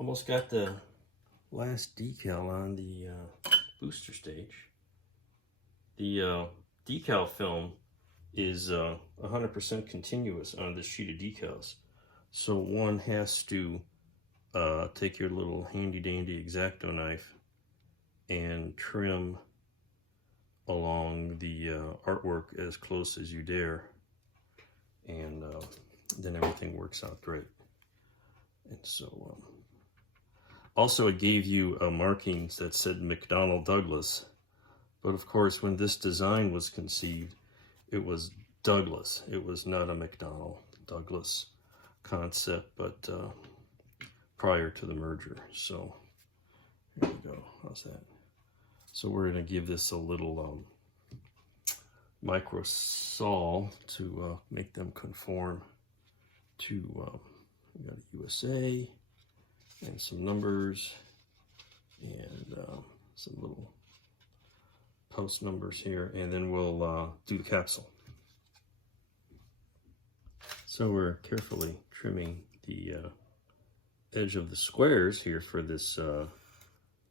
Almost got the last decal on the booster stage. The decal film is 100% continuous on this sheet of decals. So one has to take your little handy dandy X-Acto knife and trim along the artwork as close as you dare, and then everything works out great. And so also it gave you markings that said McDonnell Douglas, but of course when this design was conceived it was Douglas. It was not a McDonnell Douglas concept, but prior to the merger. So here we go. How's that? So we're going to give this a little micro sol to make them conform to we got a USA and some numbers and some little post numbers here, and then we'll do the capsule. So we're carefully trimming the edge of the squares here for this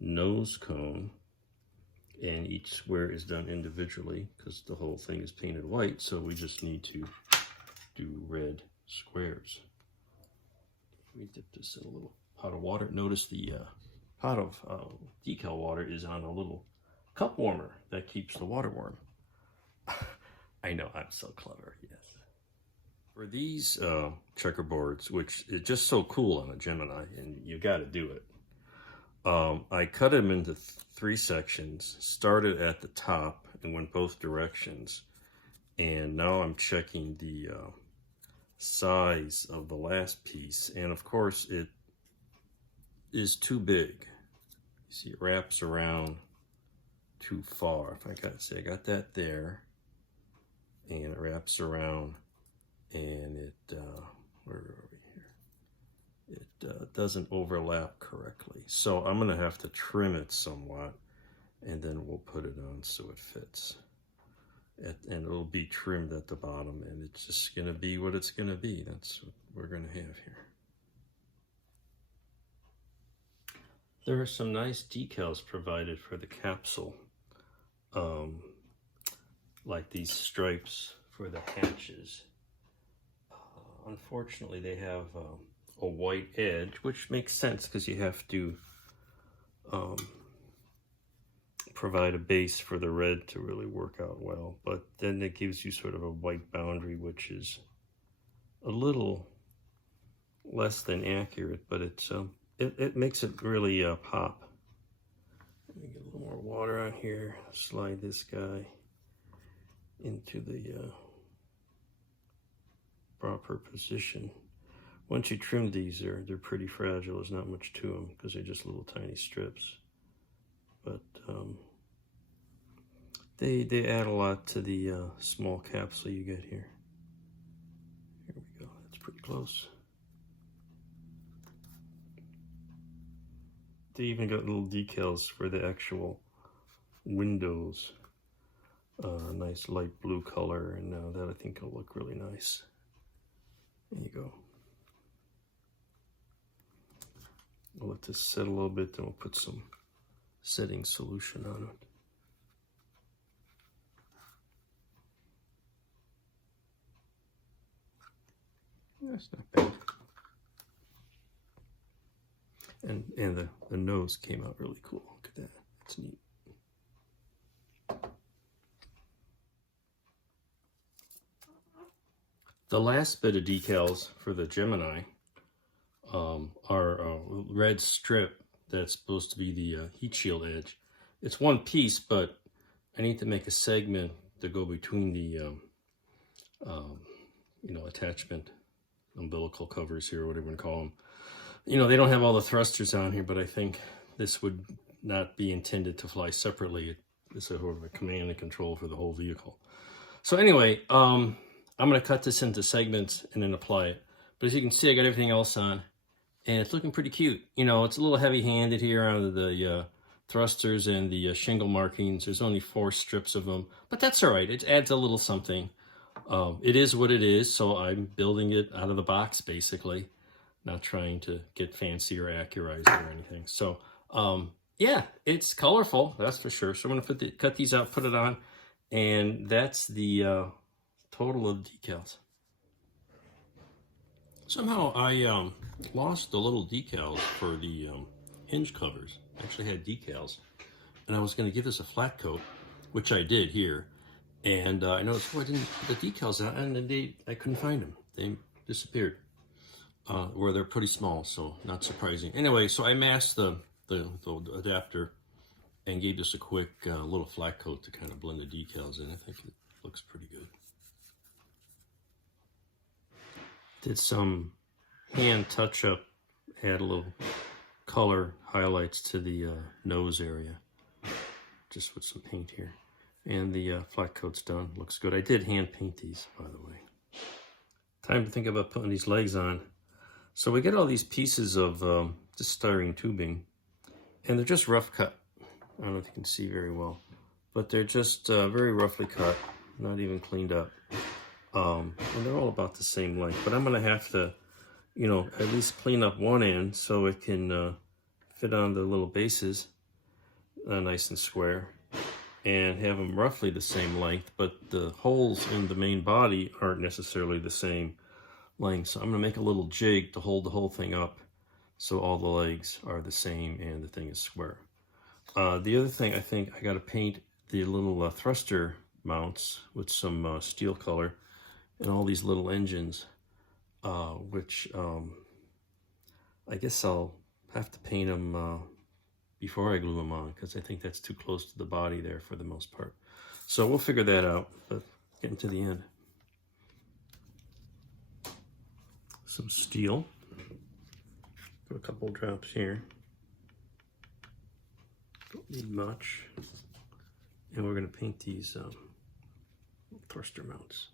nose cone, and each square is done individually because the whole thing is painted white, so we just need to do red squares. Let me dip this in a little pot of water. Notice the pot of decal water is on a little cup warmer that keeps the water warm. I know, I'm so clever, yes. For these checkerboards, which is just so cool on a Gemini, and you got to do it, I cut them into 3 sections, started at the top and went both directions, and now I'm checking the size of the last piece, and of course it is too big. You see, it wraps around too far. If I got that there, and it wraps around, and it where are we here? It doesn't overlap correctly. So I'm gonna have to trim it somewhat, and then we'll put it on so it fits. And it'll be trimmed at the bottom, and it's just gonna be what it's gonna be. That's what we're gonna have here. There are some nice decals provided for the capsule, like these stripes for the hatches. Unfortunately, they have a white edge, which makes sense because you have to provide a base for the red to really work out well. But then it gives you sort of a white boundary, which is a little less than accurate, but it's it makes it really pop. Let me get a little more water on here. Slide this guy into the proper position. Once you trim these, they're pretty fragile. There's not much to them because they're just little tiny strips. But they add a lot to the small capsule you get here. Here we go. That's pretty close. They even got little decals for the actual windows. Nice light blue color, and that I think will look really nice. There you go. We'll let this set a little bit, then we'll put some setting solution on it. That's not bad. And the nose came out really cool. Look at that. That's neat. The last bit of decals for the Gemini are a red strip that's supposed to be the heat shield edge. It's one piece, but I need to make a segment to go between the attachment umbilical covers here, whatever you call them. You know, they don't have all the thrusters on here, but I think this would not be intended to fly separately. It's a sort of a command and control for the whole vehicle. So anyway, I'm going to cut this into segments and then apply it. But as you can see, I got everything else on, and it's looking pretty cute. You know, it's a little heavy-handed here on the thrusters and the shingle markings. There's only 4 strips of them, but that's all right. It adds a little something. It is what it is, so I'm building it out of the box, basically. not trying to get fancy or accurize or anything. So, yeah, it's colorful, that's for sure. So I'm gonna cut these out, put it on, and that's the total of decals. Somehow I lost the little decals for the hinge covers. I actually had decals, and I was going to give this a flat coat, which I did here. And I noticed, oh, I didn't put the decals out, and then I couldn't find them. They disappeared, where they're pretty small, so not surprising. Anyway, so I masked the adapter and gave this a quick little flat coat to kind of blend the decals in. I think it looks pretty good. Did some hand touch-up, add a little color highlights to the nose area, just with some paint here. And the flat coat's done, looks good. I did hand paint these, by the way. Time to think about putting these legs on. So we get all these pieces of just styrene tubing, and they're just rough cut. I don't know if you can see very well, but they're just very roughly cut, not even cleaned up. And they're all about the same length, but I'm gonna have to, you know, at least clean up one end so it can fit on the little bases nice and square, and have them roughly the same length, but the holes in the main body aren't necessarily the same length. So I'm gonna make a little jig to hold the whole thing up so all the legs are the same and the thing is square. The other thing, I think I gotta paint the little thruster mounts with some steel color, and all these little engines, which I guess I'll have to paint them before I glue them on, because I think that's too close to the body there for the most part. So we'll figure that out, but getting to the end. Some steel, put a couple drops here, don't need much, and we're going to paint these thruster mounts.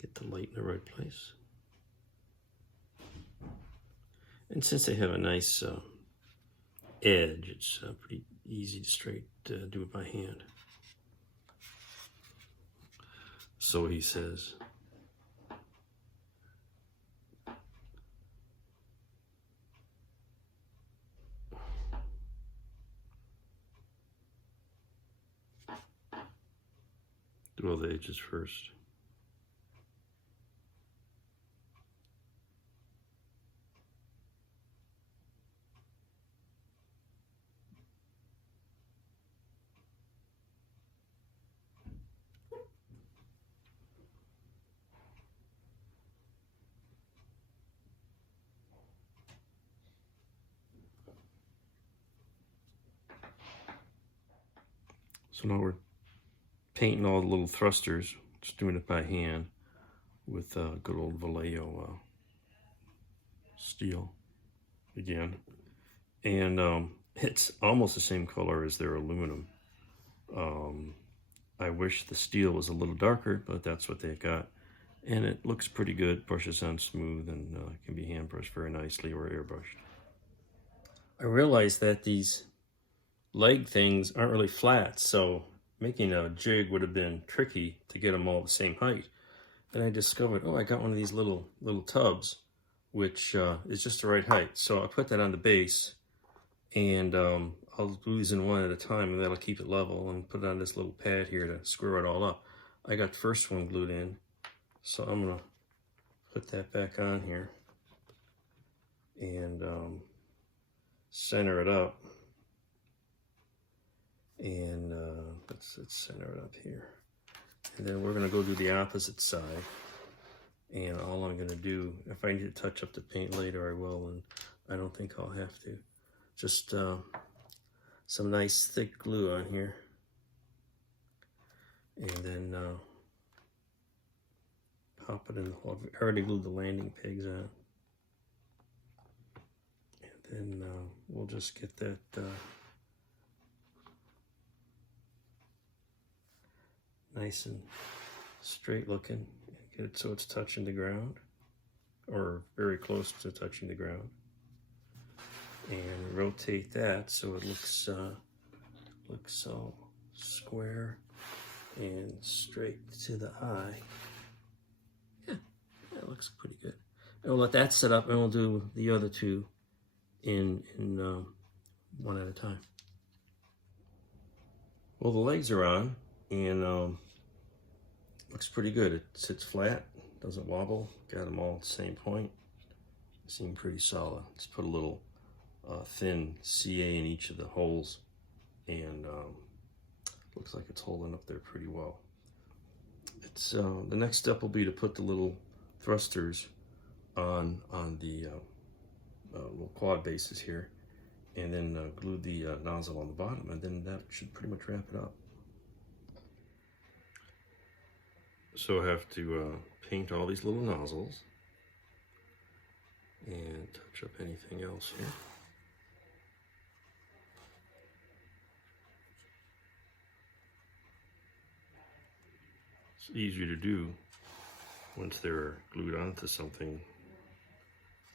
Get the light in the right place. And since they have a nice edge, it's pretty easy to do it by hand. So he says. Do all the edges first. So now we're painting all the little thrusters, just doing it by hand with good old Vallejo steel again. And it's almost the same color as their aluminum. I wish the steel was a little darker, but that's what they've got. And it looks pretty good, brushes on smooth, and can be hand brushed very nicely or airbrushed. I realized that these leg things aren't really flat, so making a jig would have been tricky to get them all the same height. And I discovered, oh, I got one of these little tubs, which is just the right height. So I put that on the base, and I'll do these in one at a time, and that'll keep it level, and put it on this little pad here to screw it all up. I got the first one glued in, so I'm gonna put that back on here and center it up. And let's center it up here. And then we're gonna go do the opposite side. And all I'm gonna do, if I need to touch up the paint later, I will, and I don't think I'll have to. Just some nice thick glue on here. And then pop it in the hole. I already glued the landing pegs on. And then we'll just get that nice and straight looking, and get it so it's touching the ground, or very close to touching the ground. and rotate that so it looks all square and straight to the eye. Yeah, that looks pretty good. And we'll let that set up, and we'll do the other two in one at a time. Well, the legs are on, and looks pretty good. It sits flat, doesn't wobble. Got them all at the same point. Seem pretty solid. Just put a little thin CA in each of the holes, and looks like it's holding up there pretty well. It's the next step will be to put the little thrusters on the little quad bases here, and then glue the nozzle on the bottom, and then that should pretty much wrap it up. So I have to paint all these little nozzles and touch up anything else here. It's easier to do once they're glued onto something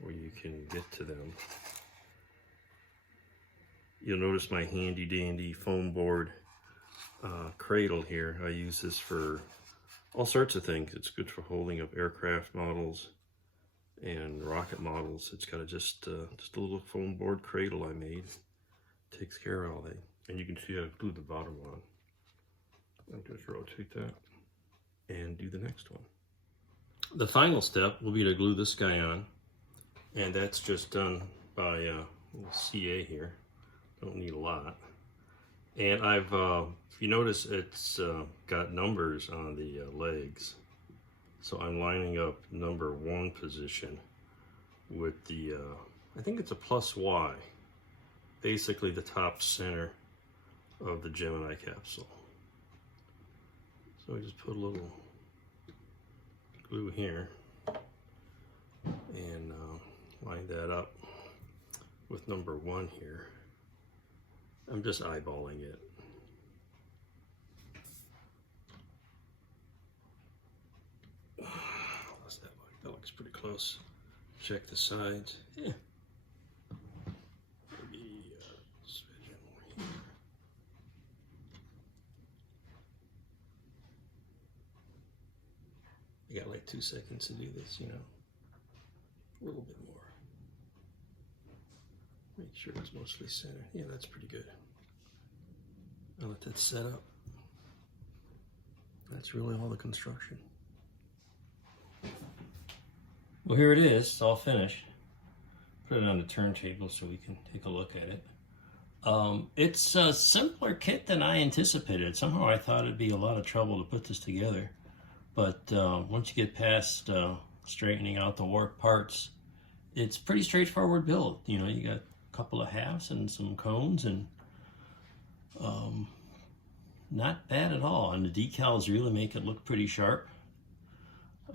where you can get to them. You'll notice my handy dandy foam board cradle here. I use this for all sorts of things. It's good for holding up aircraft models and rocket models. It's got just a little foam board cradle I made. Takes care of all that. And you can see I've glued the bottom on. I'll just rotate that and do the next one. The final step will be to glue this guy on, and that's just done by a little CA here. Don't need a lot. And I've, if you notice, it's got numbers on the legs. So I'm lining up number 1 position with the, I think it's a +Y, basically the top center of the Gemini capsule. So I just put a little glue here and line that up with number 1 here. I'm just eyeballing it. How's that look? That looks pretty close. Check the sides. Yeah. Maybe smidge more here. I got like 2 seconds to do this, you know. A little bit more. Make sure it's mostly centered. Yeah, that's pretty good. I'll let that set up. That's really all the construction. Well, here it is. It's all finished. Put it on the turntable so we can take a look at it. It's a simpler kit than I anticipated. Somehow I thought it'd be a lot of trouble to put this together. But once you get past straightening out the warp parts, it's pretty straightforward build. You know, you got a couple of halves and some cones, and not bad at all. And the decals really make it look pretty sharp.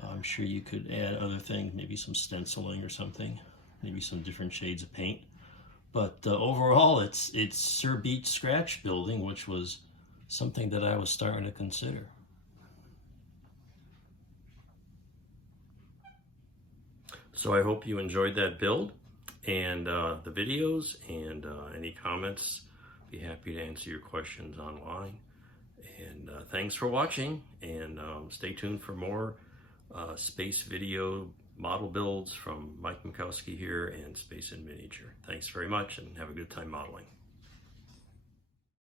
I'm sure you could add other things, maybe some stenciling or something, maybe some different shades of paint. But overall, it's Sir Beach scratch building, which was something that I was starting to consider. So I hope you enjoyed that build and the videos, and any comments. Be happy to answer your questions online. And thanks for watching, and stay tuned for more space video model builds from Mike Mikowski here and Space in Miniature. Thanks very much, and have a good time modeling.